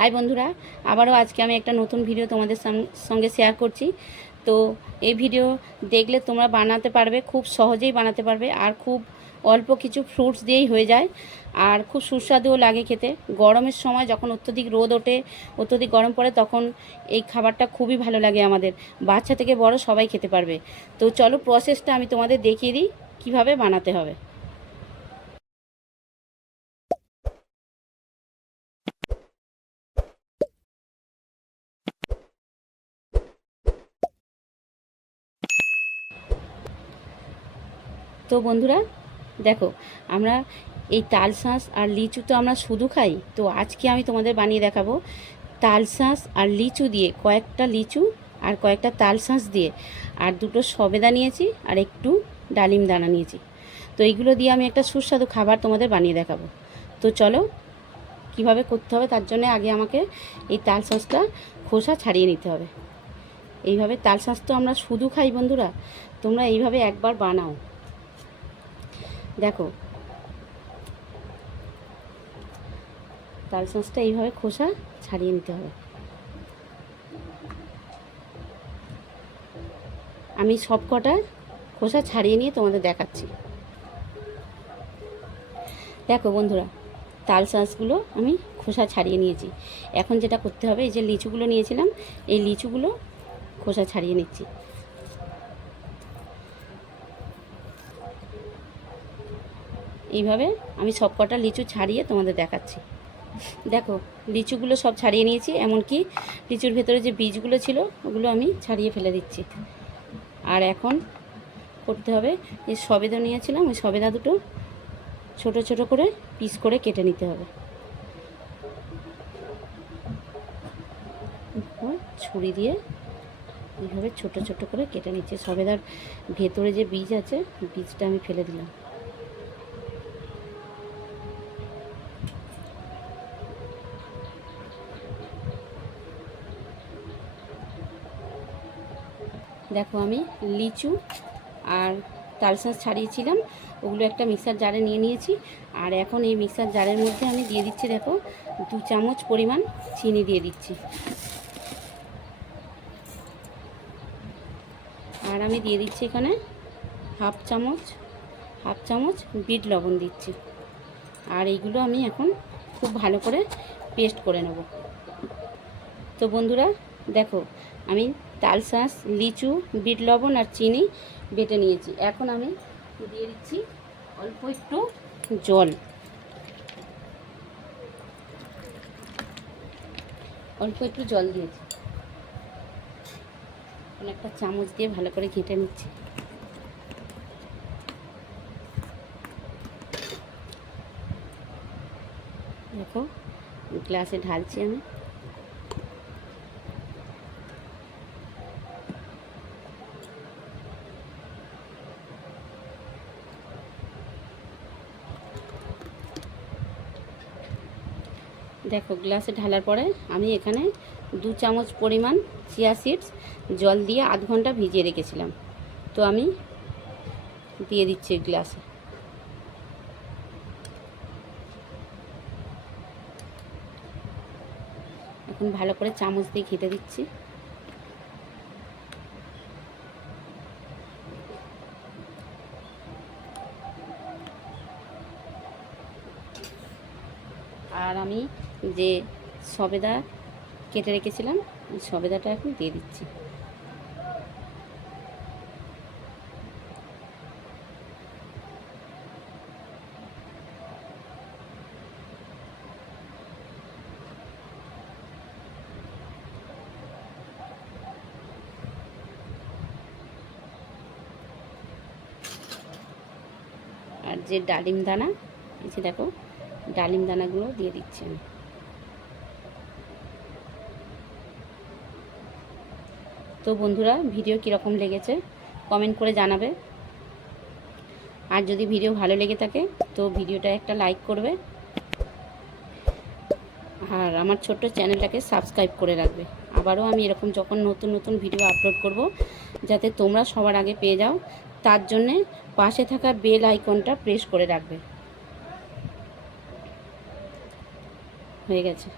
High বন্ধুরা, আবারও আজকে আমি একটা নতুন ভিডিও তোমাদের সঙ্গে শেয়ার করছি। তো এই ভিডিও দেখলে তোমরা বানাতে পারবে, খুব সহজেই বানাতে পারবে, আর খুব অল্প কিছু ফ্রুটস দিয়েই হয়ে যায়, আর খুব সুস্বাদুও লাগে খেতে। গরমের সময় যখন অত্যধিক রোদ ওঠে, অত্যধিক গরম পড়ে, তখন এই খাবারটা খুবই ভালো লাগে আমাদের, বাচ্চা থেকে বড় সবাই খেতে পারবে। তো চলো প্রসেসটা আমি তোমাদের দেখিয়ে দিই কীভাবে বানাতে হবে। তো বন্ধুরা দেখো, আমরা এই তালশাঁস আর লিচু তো আমরা শুধু খাই, তো আজকে আমি তোমাদের বানিয়ে দেখাবো তালশাঁস আর লিচু দিয়ে, কয়েকটা লিচু আর কয়েকটা তালশাঁস দিয়ে, আর দুটো সবেদা নিয়েছি আর একটু ডালিম দানা নিয়েছি। তো এইগুলো দিয়ে আমি একটা সুস্বাদু খাবার তোমাদের বানিয়ে দেখাবো। তো চলো কিভাবে করতে হবে। তার জন্য আগে আমাকে এই তালশাঁসটা খোসা ছাড়িয়ে নিতে হবে। এইভাবে তালশাঁস তো আমরা শুধু খাই বন্ধুরা, তোমরা এইভাবে একবার বানাও। দেখো তালশাঁসটা এইভাবে খোসা ছাড়িয়ে নিতে হবে। আমি সব কটা খোসা ছাড়িয়ে নিয়ে তোমাদের দেখাচ্ছি। দেখো বন্ধুরা, তালশাঁসগুলো আমি খোসা ছাড়িয়ে নিয়েছি। এখন যেটা করতে হবে, এই যে লিচুগুলো নিয়েছিলাম, এই লিচুগুলো খোসা ছাড়িয়ে নিচ্ছি। এইভাবে আমি সব কটা লিচু ছাড়িয়ে তোমাদের দেখাচ্ছি। দেখো লিচুগুলো সব ছাড়িয়ে নিয়েছি, এমনকি লিচুর ভেতরে যে বীজগুলো ছিল ওগুলো আমি ছাড়িয়ে ফেলে দিচ্ছি। আর এখন করতে হবে, যে সবেদা নিয়েছিলাম ওই সবেদা দুটো ছোট ছোট করে পিস করে কেটে নিতে হবে। ছুরি দিয়ে এইভাবে ছোট ছোট করে কেটে নিচ্ছি। সবেদার ভেতরে যে বীজ আছে, বীজটা আমি ফেলে দিলাম। দেখো আমি লিচু আর তালশাঁস ছাড়িয়েছিলাম, ওগুলো একটা মিক্সার জারে নিয়ে নিয়েছি। আর এখন এই মিক্সার জারের মধ্যে আমি দিয়ে দিচ্ছি, দেখো 2 চামচ পরিমাণ চিনি দিয়ে দিচ্ছি। আর আমি দিয়ে দিচ্ছি এখানে হাফ চামচ বিট লবণ দিচ্ছি। আর এইগুলো আমি এখন খুব ভালো করে পেস্ট করে নেব। তো বন্ধুরা দেখো, আমি তালশাঁস, লিচু, বিট লবণ আর চিনি বেটে নিয়েছি। এখন আমি দিয়ে দিচ্ছি অল্প একটু জল। দিয়েছি। এখন একটা চামচ দিয়ে ভালো করে ঘেঁটে নিচ্ছি। দেখো গ্লাসে ঢালছি আমি। দেখো গ্লাসে ঢালার পরে আমি এখানে 2 চামচ পরিমাণ চিয়া সিডস জল দিয়ে আধ ঘন্টা ভিজিয়ে রেখেছিলাম, তো আমি দিয়ে দিচ্ছি গ্লাসে। এখন ভালো করে চামচ দিয়ে ঘেঁটে দিচ্ছি। আর আমি যে সবেদা কেটে রেখেছিলাম, ওই সবেদাটা এখন দিয়ে দিচ্ছি। আর যে ডালিম দানা, এই যে দেখো ডালিম দানাগুলো দিয়ে দিচ্ছি আমি। তো বন্ধুরা ভিডিও কীরকম লেগেছে কমেন্ট করে জানাবে। আর যদি ভিডিও ভালো লেগে থাকে তো ভিডিওটা একটা লাইক করবে, আর আমার ছোট্ট চ্যানেলটাকে সাবস্ক্রাইব করে রাখবে। আবারও আমি এরকম যখন নতুন নতুন ভিডিও আপলোড করব, যাতে তোমরা সবার আগে পেয়ে যাও, তার জন্যে পাশে থাকা বেল আইকনটা প্রেস করে রাখবে। হয়ে গেছে।